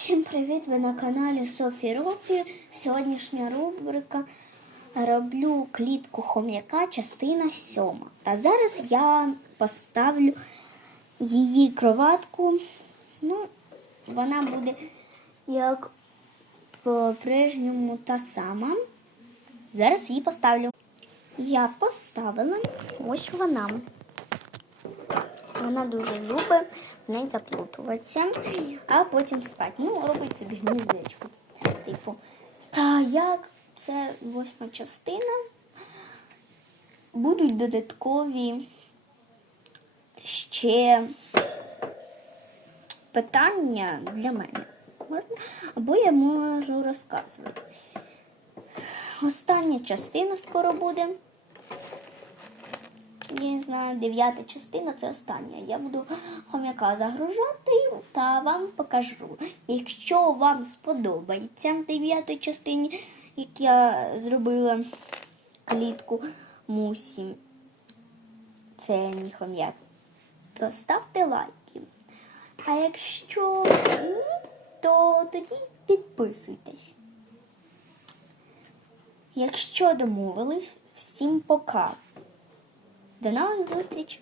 Всім привіт! Ви на каналі Софі Рофі. Сьогоднішня рубрика Роблю клітку хом'яка, частина сьома. Та зараз я поставлю її кроватку. Ну, вона буде як по прежньому та сама. Зараз її поставлю. Я поставила ось вона. Вона дуже любить в неї заплутуватися, а потім спати. Ну, робить собі гніздечко. Типу. Та як це восьма частина. Будуть додаткові ще питання для мене. Можна? Або я можу розказувати. Остання частина скоро буде. Я не знаю, дев'ята частина це остання. Я буду хом'яка загружати та вам покажу. Якщо вам сподобається в дев'ятій частині, як я зробила клітку мусі, це мій хом'як, то ставте лайки. А якщо ні, то тоді підписуйтесь. Якщо домовились, всім пока. До нових зустріч!